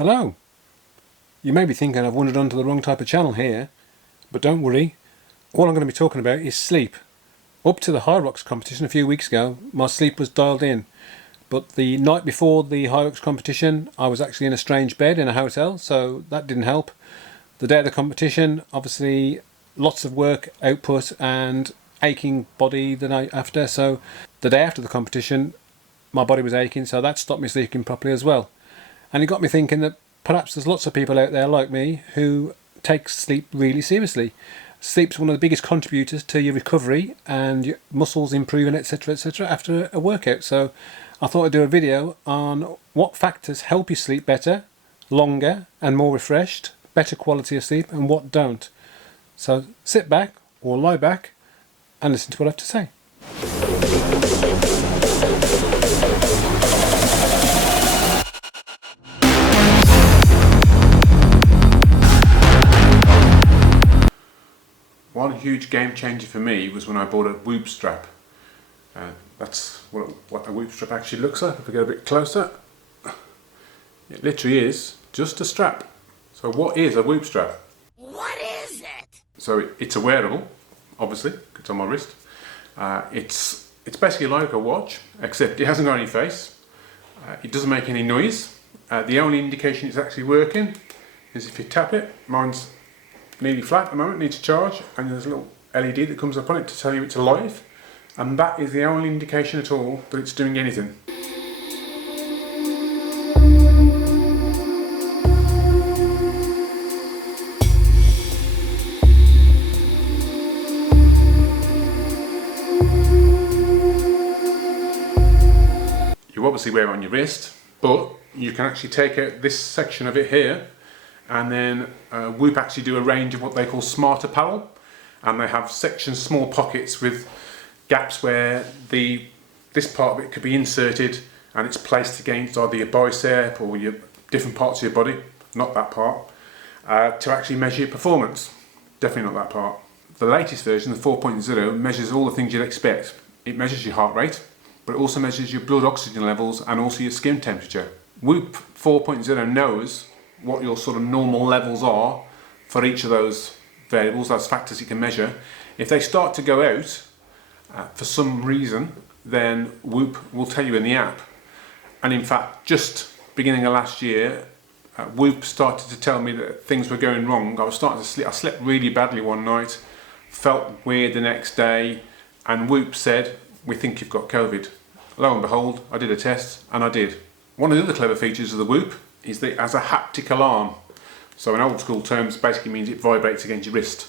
Hello. You may be thinking I've wandered onto the wrong type of channel here, but don't worry. All I'm going to be talking about is sleep. Up to the High Rocks competition a few weeks ago, my sleep was dialed in. But the night before the High Rocks competition, I was actually in a strange bed in a hotel, so that didn't help. The day of the competition, obviously lots of work output and aching body the night after, so the day after the competition, my body was aching, so that stopped me sleeping properly as well. And it got me thinking that perhaps there's lots of people out there like me who take sleep really seriously. Sleep's one of the biggest contributors to your recovery and your muscles improving, etc., etc. after a workout. So I thought I'd do a video on what factors help you sleep better, longer and more refreshed, better quality of sleep, and what don't. So sit back or lie back and listen to what I have to say. One huge game changer for me was when I bought a Whoop strap. That's what a Whoop strap actually looks like. If we get a bit closer, it literally is just a strap. So what is a Whoop strap? What is it? So it's a wearable, obviously, it's on my wrist. It's basically like a watch, except it hasn't got any face. It doesn't make any noise. The only indication it's actually working is if you tap it. Mine's nearly flat at the moment, needs to charge, and there's a little LED that comes up on it to tell you it's alive, and that is the only indication at all that it's doing anything. You obviously wear it on your wrist, but you can actually take out this section of it here, and then Whoop actually do a range of what they call smart apparel, and they have sections, small pockets with gaps where this part of it could be inserted and it's placed against either your bicep or your different parts of your body, not that part, to actually measure your performance. Definitely not that part. The latest version, the 4.0, measures all the things you'd expect. It measures your heart rate, but it also measures your blood oxygen levels and also your skin temperature. Whoop 4.0 knows what your sort of normal levels are for each of those variables, those factors you can measure. If they start to go out for some reason, then Whoop will tell you in the app. And in fact, just beginning of last year, Whoop started to tell me that things were going wrong. I was starting to sleep. I slept really badly one night, felt weird the next day, and Whoop said, "We think you've got COVID." Lo and behold, I did a test, and I did. One of the other clever features of the Whoop is that it has a haptic alarm. So in old school terms, basically means it vibrates against your wrist.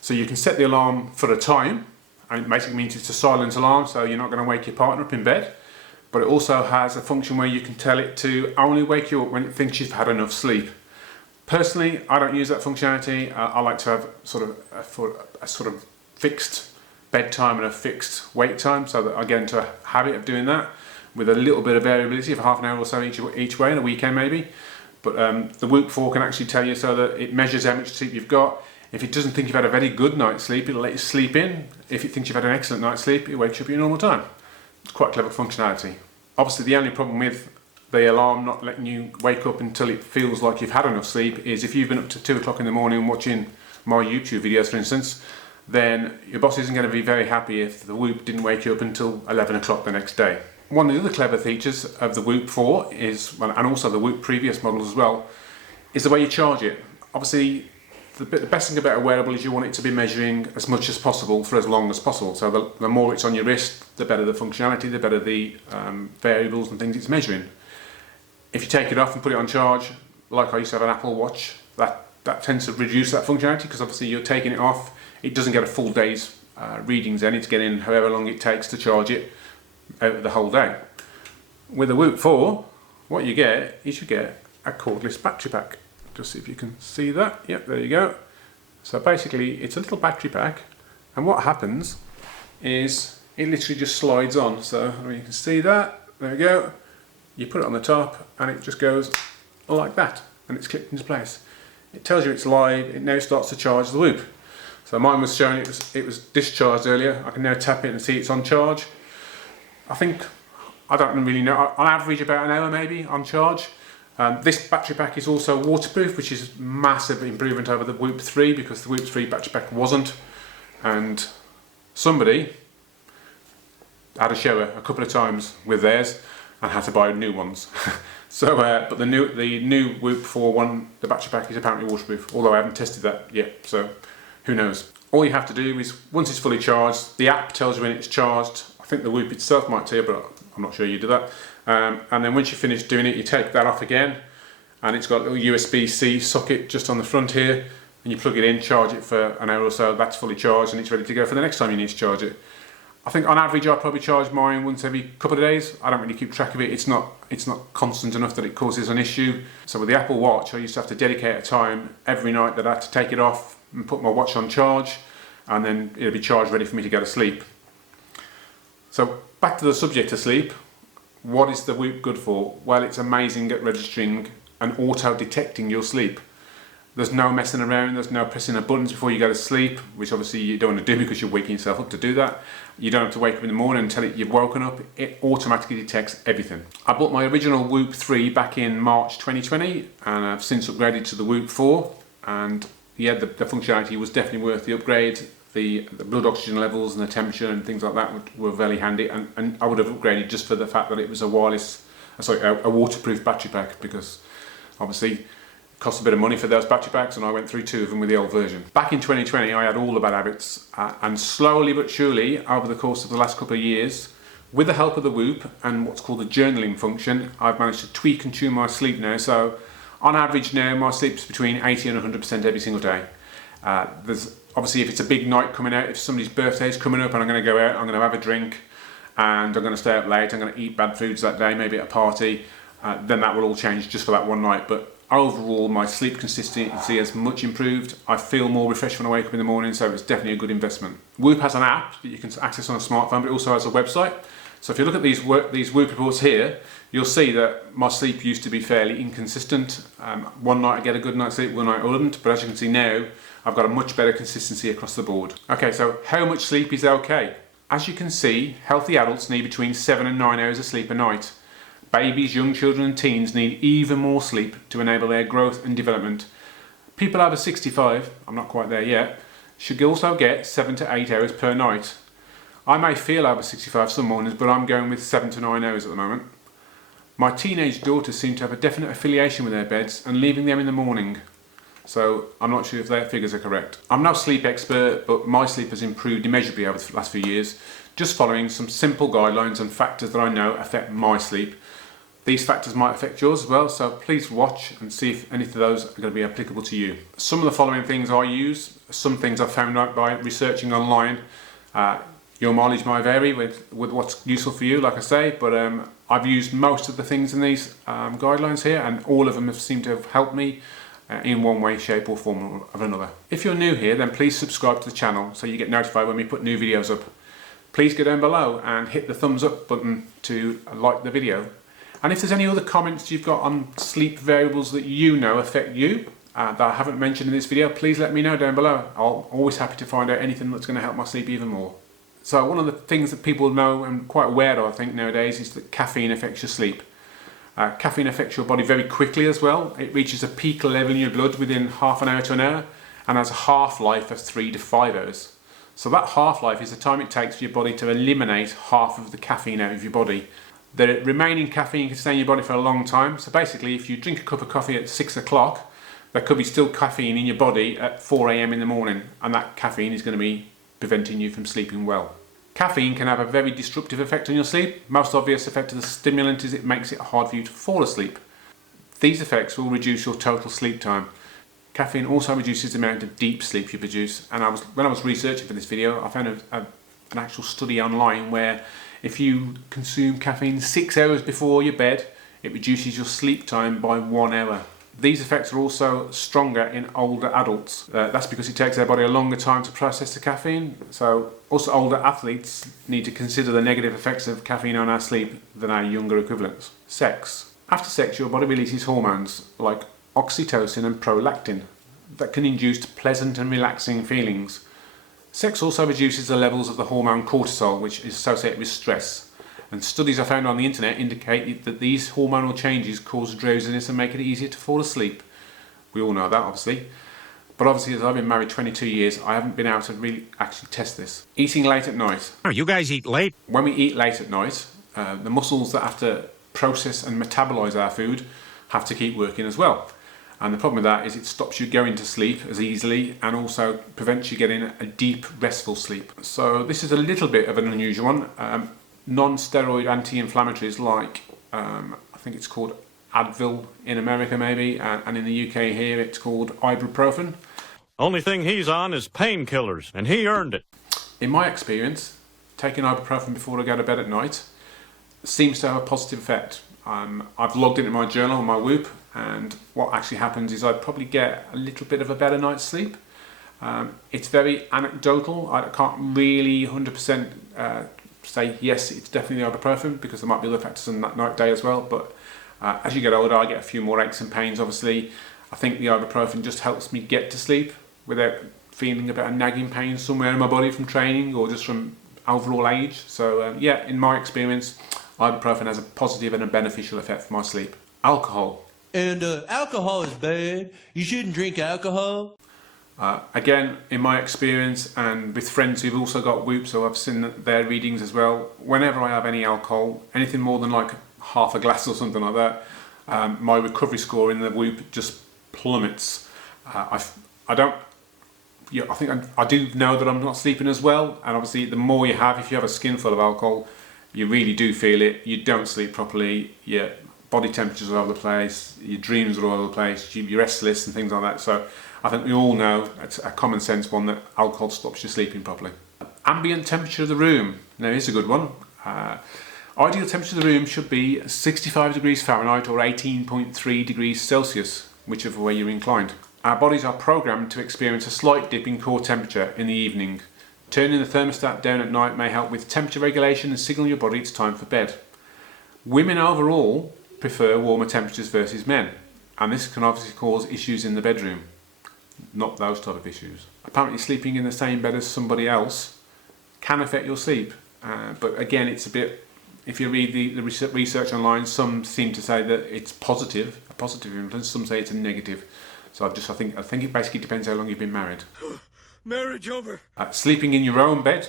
So you can set the alarm for a time, and it basically means it's a silent alarm, so you're not going to wake your partner up in bed. But it also has a function where you can tell it to only wake you up when it thinks you've had enough sleep. Personally, I don't use that functionality. I like to have a sort of fixed bedtime and a fixed wake time, so that I get into a habit of doing that, with a little bit of variability of half an hour or so each way, on a weekend maybe. But the Whoop 4 can actually tell you, so that it measures how much sleep you've got. If it doesn't think you've had a very good night's sleep, it'll let you sleep in. If it thinks you've had an excellent night's sleep, it wakes you up at your normal time. It's quite clever functionality. Obviously the only problem with the alarm not letting you wake up until it feels like you've had enough sleep is if you've been up to 2 o'clock in the morning watching my YouTube videos, for instance, then your boss isn't going to be very happy if the Whoop didn't wake you up until 11 o'clock the next day. One of the other clever features of the Whoop 4 is, and also the Whoop previous models as well, is the way you charge it. Obviously, the best thing about a wearable is you want it to be measuring as much as possible for as long as possible. So the more it's on your wrist, the better the functionality, the better the variables and things it's measuring. If you take it off and put it on charge, like I used to have an Apple Watch, that tends to reduce that functionality, because obviously you're taking it off, it doesn't get a full day's readings then, it's getting however long it takes to charge it out the whole day. With the Whoop 4, what you get is you get a cordless battery pack. Just see if you can see that. Yep, there you go. So basically it's a little battery pack, and what happens is it literally just slides on. So you can see that, there we go. You put it on the top and it just goes like that, and it's clipped into place. It tells you it's live, it now starts to charge the Whoop. So mine was showing it was discharged earlier. I can now tap it and see it's on charge. I don't really know, on average about an hour maybe on charge. This battery pack is also waterproof, which is a massive improvement over the Whoop 3, because the Whoop 3 battery pack wasn't. And somebody had a shower a couple of times with theirs and had to buy new ones. So, but the new Whoop 4 one, the battery pack is apparently waterproof, although I haven't tested that yet, so who knows. All you have to do is, once it's fully charged, the app tells you when it's charged. I think the Whoop itself might tell you, but I'm not sure you do that. And then once you finish doing it, you take that off again, and it's got a little USB-C socket just on the front here, and you plug it in, charge it for an hour or so, that's fully charged, and it's ready to go for the next time you need to charge it. I think on average I probably charge mine once every couple of days. I don't really keep track of it. It's not constant enough that it causes an issue. So with the Apple Watch, I used to have to dedicate a time every night that I had to take it off and put my watch on charge, and then it'll be charged ready for me to go to sleep. So back to the subject of sleep. What is the Whoop good for? Well, it's amazing at registering and auto-detecting your sleep. There's no messing around, there's no pressing of buttons before you go to sleep, which obviously you don't want to do because you're waking yourself up to do that. You don't have to wake up in the morning and tell it you've woken up. It automatically detects everything. I bought my original Whoop 3 back in March 2020, and I've since upgraded to the Whoop 4. And yeah, the functionality was definitely worth the upgrade. The blood oxygen levels and the temperature and things like that were very handy, and I would have upgraded just for the fact that it was a waterproof battery pack, because obviously it cost a bit of money for those battery packs, and I went through 2 of them with the old version. Back in 2020 I had all the bad habits, and slowly but surely over the course of the last couple of years, with the help of the Whoop and what's called the journaling function, I've managed to tweak and tune my sleep now. So on average now my sleep's between 80 and 100% every single day. There's obviously, if it's a big night coming out, if somebody's birthday is coming up and I'm going to go out, I'm going to have a drink and I'm going to stay up late, I'm going to eat bad foods that day, maybe at a party, then that will all change just for that one night. But overall, my sleep consistency has much improved. I feel more refreshed when I wake up in the morning, so it's definitely a good investment. Whoop has an app that you can access on a smartphone, but it also has a website. So if you look at these Whoop reports here, you'll see that my sleep used to be fairly inconsistent. One night I get a good night's sleep, one night I wouldn't, but as you can see now, I've got a much better consistency across the board. Okay, so how much sleep is okay? As you can see, healthy adults need between 7 and 9 hours of sleep a night. Babies, young children and teens need even more sleep to enable their growth and development. People over 65, I'm not quite there yet, should also get 7 to 8 hours per night. I may feel over 65 some mornings, but I'm going with 7 to 9 hours at the moment. My teenage daughters seem to have a definite affiliation with their beds and leaving them in the morning. So I'm not sure if their figures are correct. I'm no sleep expert, but my sleep has improved immeasurably over the last few years, just following some simple guidelines and factors that I know affect my sleep. These factors might affect yours as well, so please watch and see if any of those are going to be applicable to you. Some of the following things I use, some things I've found out by researching online. Your mileage might vary with what's useful for you, like I say, but I've used most of the things in these guidelines here, and all of them have seemed to have helped me in one way, shape or form or another. If you're new here, then please subscribe to the channel so you get notified when we put new videos up. Please go down below and hit the thumbs up button to like the video. And if there's any other comments you've got on sleep variables that you know affect you, that I haven't mentioned in this video, please let me know down below. I'm always happy to find out anything that's going to help my sleep even more. So one of the things that people know and quite aware of, I think, nowadays is that caffeine affects your sleep. Caffeine affects your body very quickly as well. It reaches a peak level in your blood within half an hour to an hour and has a half-life of 3 to 5 hours. So that half-life is the time it takes for your body to eliminate half of the caffeine out of your body. The remaining caffeine can stay in your body for a long time. So basically, if you drink a cup of coffee at 6 o'clock, there could be still caffeine in your body at 4 AM in the morning, and that caffeine is going to be preventing you from sleeping well. Caffeine can have a very disruptive effect on your sleep. Most obvious effect of the stimulant is it makes it hard for you to fall asleep. These effects will reduce your total sleep time. Caffeine also reduces the amount of deep sleep you produce, and when I was researching for this video, I found an actual study online where if you consume caffeine 6 hours before your bed, it reduces your sleep time by 1 hour. These effects are also stronger in older adults. That's because it takes their body a longer time to process the caffeine. So also older athletes need to consider the negative effects of caffeine on our sleep than our younger equivalents. Sex. After sex, your body releases hormones like oxytocin and prolactin that can induce pleasant and relaxing feelings. Sex also reduces the levels of the hormone cortisol, which is associated with stress. And studies I found on the internet indicate that these hormonal changes cause drowsiness and make it easier to fall asleep. We all know that, obviously. But obviously, as I've been married 22 years, I haven't been able to really actually test this. Eating late at night. Oh, you guys eat late? When we eat late at night, the muscles that have to process and metabolise our food have to keep working as well. And the problem with that is it stops you going to sleep as easily and also prevents you getting a deep, restful sleep. So this is a little bit of an unusual one. Non-steroid anti-inflammatories like, I think it's called Advil in America maybe, and in the UK here it's called ibuprofen. Only thing he's on is painkillers, and he earned it. In my experience, taking ibuprofen before I go to bed at night seems to have a positive effect. I've logged it in my journal on my Whoop, and what actually happens is I probably get a little bit of a better night's sleep. It's very anecdotal. I can't really 100% say yes, it's definitely ibuprofen, because there might be other factors in that night day as well. But as you get older, I get a few more aches and pains, obviously. I think the ibuprofen just helps me get to sleep without feeling a bit of nagging pain somewhere in my body from training or just from overall age. So yeah, in my experience, ibuprofen has a positive and a beneficial effect for my sleep. Alcohol. And alcohol is bad. You shouldn't drink alcohol. Again, in my experience and with friends who've also got Whoop, so I've seen their readings as well, whenever I have any alcohol, anything more than like half a glass or something like that, my recovery score in the Whoop just plummets. I do know that I'm not sleeping as well, and obviously the more you have, if you have a skinful of alcohol, you really do feel it. You don't sleep properly, your body temperatures are all over the place, your dreams are all over the place, you're restless and things like that. So I think we all know, it's a common sense one, that alcohol stops you sleeping properly. Ambient temperature of the room. Now here's a good one. Ideal temperature of the room should be 65 degrees Fahrenheit or 18.3 degrees Celsius, whichever way you're inclined. Our bodies are programmed to experience a slight dip in core temperature in the evening. Turning the thermostat down at night may help with temperature regulation and signal your body it's time for bed. Women overall prefer warmer temperatures versus men, and this can obviously cause issues in the bedroom. Not those type of issues. Apparently sleeping in the same bed as somebody else can affect your sleep, but again, it's a bit, if you read the research online, some seem to say that it's positive, a positive influence, some say it's a negative. So I think it basically depends how long you've been married. Marriage over. Sleeping in your own bed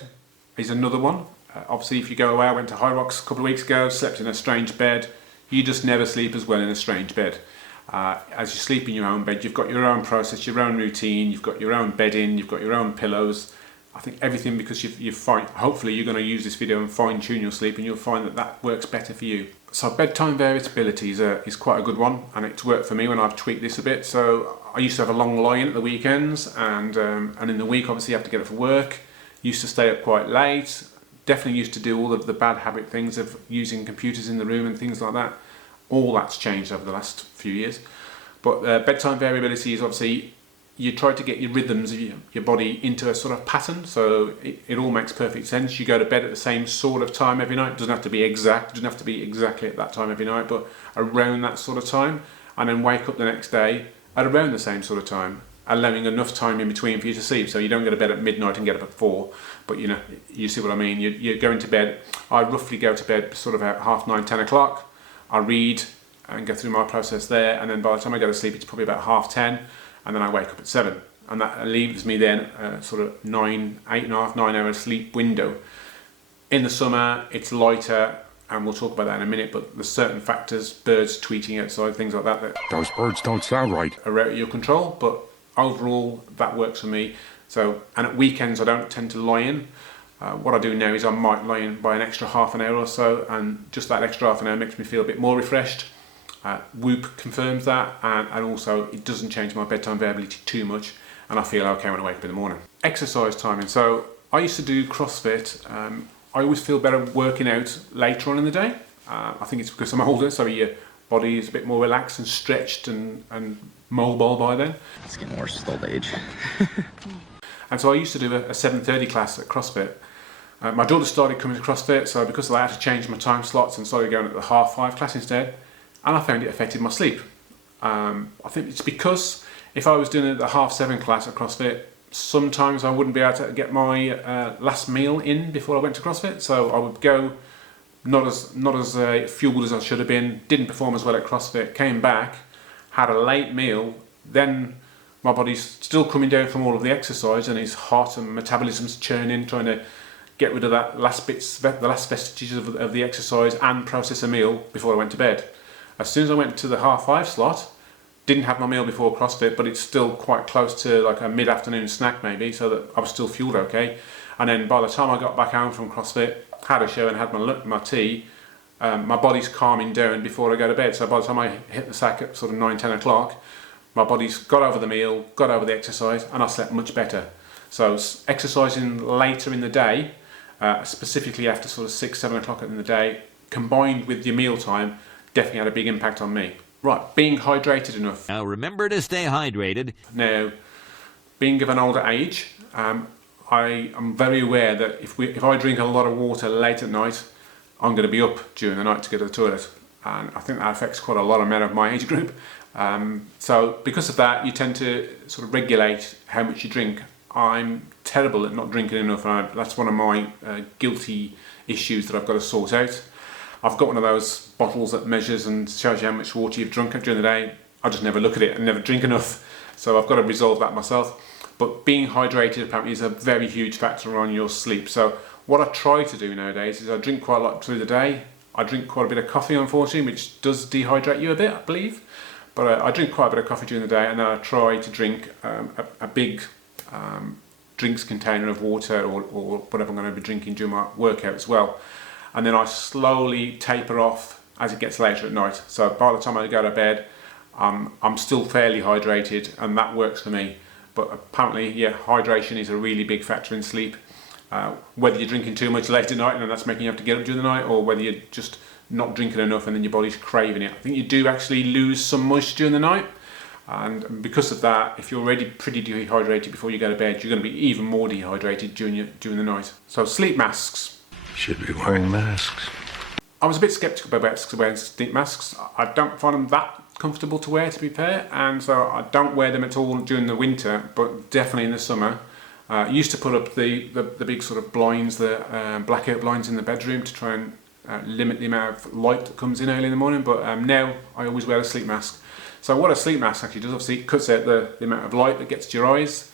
is another one. Obviously, if you go away, I went to High Rocks a couple of weeks ago, slept in a strange bed, you just never sleep as well in a strange bed. As you sleep in your own bed, you've got your own process, your own routine, you've got your own bedding, you've got your own pillows. I think everything, because hopefully you're going to use this video and fine tune your sleep, and you'll find that that works better for you. So bedtime variability is quite a good one, and it's worked for me when I've tweaked this a bit. So I used to have a long lie-in at the weekends, and in the week obviously you have to get up for work. Used to stay up quite late. Definitely used to do all of the bad habit things of using computers in the room and things like that. All that's changed over the last few years. But bedtime variability is obviously, you try to get your rhythms of your body into a sort of pattern, so it all makes perfect sense. You go to bed at the same sort of time every night. It doesn't have to be exact, it doesn't have to be exactly at that time every night, but around that sort of time, and then wake up the next day at around the same sort of time, allowing enough time in between for you to sleep, so you don't go to bed at midnight and get up at 4, but you see what I mean. You're going to bed, I roughly go to bed sort of at 9:30, 10 o'clock. I read and go through my process there, and then by the time I go to sleep it's probably about 10:30, and then I wake up at 7, and that leaves me then sort of 8.5, 9 hour sleep window. In the summer it's lighter, and we'll talk about that in a minute, but there's certain factors, birds tweeting outside, things like that Those birds don't sound right. are out of your control, but overall that works for me. So, and at weekends I don't tend to lie in. What I do now is I might lie in by an extra half an hour or so, and just that extra half an hour makes me feel a bit more refreshed. Whoop confirms that, and also it doesn't change my bedtime variability too much, and I feel okay when I wake up in the morning. Exercise timing. So I used to do CrossFit. I always feel better working out later on in the day. I think it's because I'm older, so your body is a bit more relaxed and stretched and mobile by then. It's getting worse with old age. And so I used to do a 7:30 class at CrossFit. My daughter started coming to CrossFit, so because of that I had to change my time slots and started going at the 5:30 class instead, and I found it affected my sleep. I think it's because if I was doing it at the 7:30 class at CrossFit, sometimes I wouldn't be able to get my last meal in before I went to CrossFit, so I would go not as fueled as I should have been, didn't perform as well at CrossFit, came back, had a late meal, then my body's still coming down from all of the exercise and his heart and metabolism's churning, trying to get rid of the last vestiges of the exercise and process a meal before I went to bed. As soon as I went to the 5:30 slot, didn't have my meal before CrossFit, but it's still quite close to like a mid-afternoon snack maybe, so that I was still fueled okay. And then by the time I got back home from CrossFit, had a shower and had my tea, my body's calming down before I go to bed. So by the time I hit the sack at sort of 9-10 o'clock, my body's got over the meal, got over the exercise, and I slept much better. So exercising later in the day, specifically after sort of 6-7 o'clock in the day, combined with your meal time, definitely had a big impact on me. Right, being hydrated enough. Now remember to stay hydrated. Now, being of an older age, I am very aware that if I drink a lot of water late at night, I'm going to be up during the night to go to the toilet, and I think that affects quite a lot of men of my age group. So because of that, you tend to sort of regulate how much you drink. I'm terrible at not drinking enough, and that's one of my guilty issues that I've got to sort out. I've got one of those bottles that measures and shows you how much water you've drunk during the day. I just never look at it and never drink enough, so I've got to resolve that myself. But being hydrated apparently is a very huge factor on your sleep. So what I try to do nowadays is I drink quite a lot through the day. I drink quite a bit of coffee, unfortunately, which does dehydrate you a bit, I believe. But I drink quite a bit of coffee during the day, and then I try to drink a big drinks container of water or whatever I'm going to be drinking during my workout as well. And then I slowly taper off as it gets later at night. So by the time I go to bed, I'm still fairly hydrated, and that works for me. But apparently, yeah, hydration is a really big factor in sleep. Whether you're drinking too much late at night and that's making you have to get up during the night, or whether you're just not drinking enough and then your body's craving it. I think you do actually lose some moisture during the night. And because of that, if you're already pretty dehydrated before you go to bed, you're going to be even more dehydrated during the night. So sleep masks. Should be wearing masks. I was a bit sceptical about wearing sleep masks. I don't find them that comfortable to wear, to be fair, and so I don't wear them at all during the winter, but definitely in the summer. I used to put up the big sort of blinds, the blackout blinds in the bedroom to try and limit the amount of light that comes in early in the morning, but now I always wear a sleep mask. So what a sleep mask actually does, obviously it cuts out the amount of light that gets to your eyes.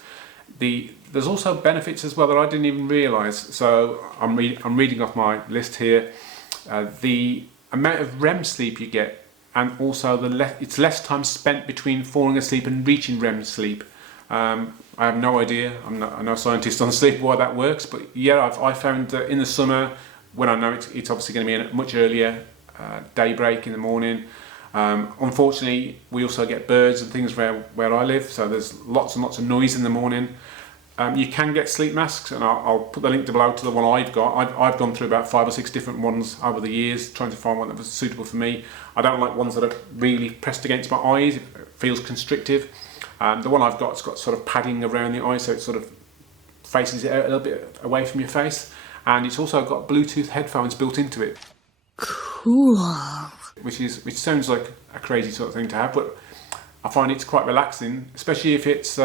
There's also benefits as well that I didn't even realise. So I'm reading off my list here. The amount of REM sleep you get, and also it's less time spent between falling asleep and reaching REM sleep. I have no idea, I'm no scientist on sleep, why that works, but yeah, I found that in the summer, when I know it's obviously going to be a much earlier daybreak in the morning. Unfortunately, we also get birds and things where I live, so there's lots and lots of noise in the morning. You can get sleep masks, and I'll put the link below to the one I've got. I've gone through about 5 or 6 different ones over the years, trying to find one that was suitable for me. I don't like ones that are really pressed against my eyes. It feels constrictive. The one I've got, it's got sort of padding around the eye, so it sort of faces it out a little bit away from your face. And it's also got Bluetooth headphones built into it. Cool. Which sounds like a crazy sort of thing to have, but I find it's quite relaxing, especially if it's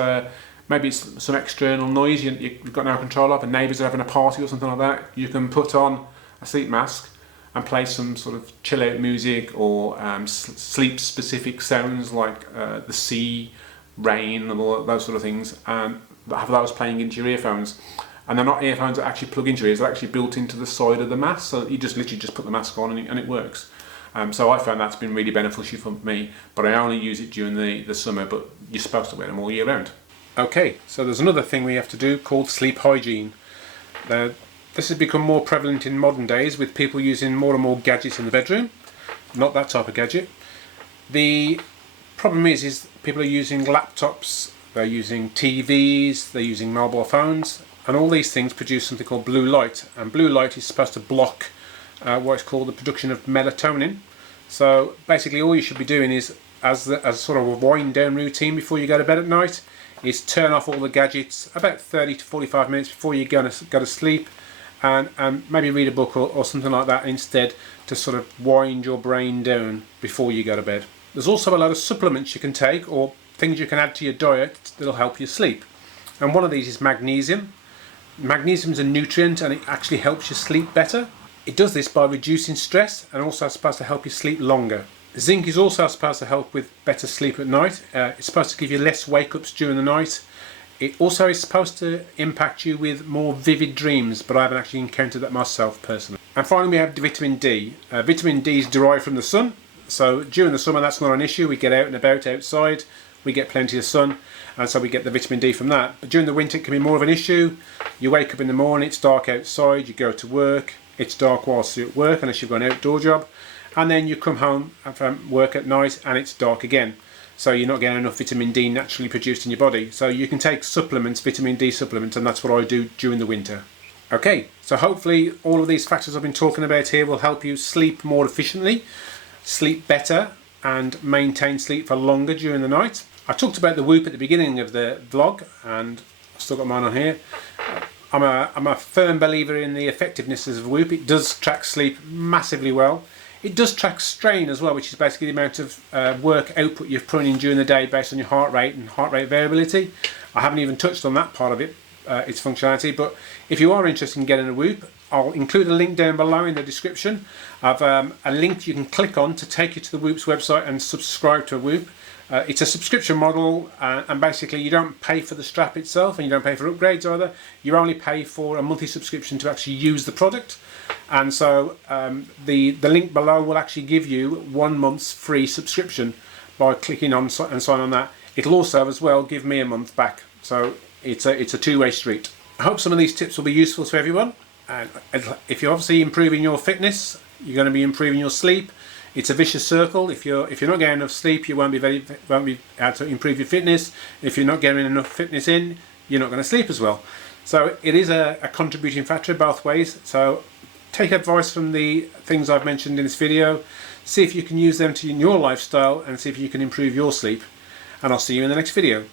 maybe it's some external noise you've got no control of, and neighbours are having a party or something like that. You can put on a sleep mask and play some sort of chill out music or sleep specific sounds like the sea, rain and all those sort of things, and have those playing into your earphones. And they're not earphones that actually plug into your ears, they're actually built into the side of the mask, so you just literally just put the mask on and it works. So I found that's been really beneficial for me, but I only use it during the summer, but you're supposed to wear them all year round. Okay, so there's another thing we have to do called sleep hygiene. This has become more prevalent in modern days with people using more and more gadgets in the bedroom. Not that type of gadget. The problem is people are using laptops, they're using TVs, they're using mobile phones, and all these things produce something called blue light, and blue light is supposed to block what's called the production of melatonin. So basically all you should be doing is, as sort of a wind down routine before you go to bed at night, is turn off all the gadgets about 30 to 45 minutes before you go to sleep, and maybe read a book or something like that instead, to sort of wind your brain down before you go to bed. There's also a lot of supplements you can take or things you can add to your diet that'll help you sleep, and one of these is magnesium. Magnesium is a nutrient and it actually helps you sleep better. It does this by reducing stress and also supposed to help you sleep longer. Zinc is also supposed to help with better sleep at night. It's supposed to give you less wake-ups during the night. It also is supposed to impact you with more vivid dreams, but I haven't actually encountered that myself personally. And finally we have vitamin D. Vitamin D is derived from the sun, so during the summer that's not an issue. We get out and about outside, we get plenty of sun, and so we get the vitamin D from that. But during the winter it can be more of an issue. You wake up in the morning, it's dark outside, you go to work, it's dark whilst you're at work unless you've got an outdoor job, and then you come home from work at night and it's dark again. So you're not getting enough vitamin D naturally produced in your body. So you can take supplements, vitamin D supplements, and that's what I do during the winter. Okay, so hopefully all of these factors I've been talking about here will help you sleep more efficiently, sleep better, and maintain sleep for longer during the night. I talked about the Whoop at the beginning of the vlog, and I've still got mine on here. I'm a firm believer in the effectiveness of Whoop. It does track sleep massively well. It does track strain as well, which is basically the amount of work output you're putting in during the day based on your heart rate and heart rate variability. I haven't even touched on that part of it, its functionality, but if you are interested in getting a Whoop, I'll include a link down below in the description. I've a link you can click on to take you to the Whoop's website and subscribe to a Whoop. It's a subscription model, and basically you don't pay for the strap itself and you don't pay for upgrades either. You only pay for a monthly subscription to actually use the product. And so the link below will actually give you 1 month's free subscription by clicking on and sign on that. It'll also as well give me a month back. So it's a two-way street. I hope some of these tips will be useful to everyone. And if you're obviously improving your fitness, you're going to be improving your sleep. It's a vicious circle. If you're not getting enough sleep, you won't be able to improve your fitness. If you're not getting enough fitness in, you're not going to sleep as well. So it is a contributing factor both ways. So take advice from the things I've mentioned in this video. See if you can use them in your lifestyle and see if you can improve your sleep. And I'll see you in the next video.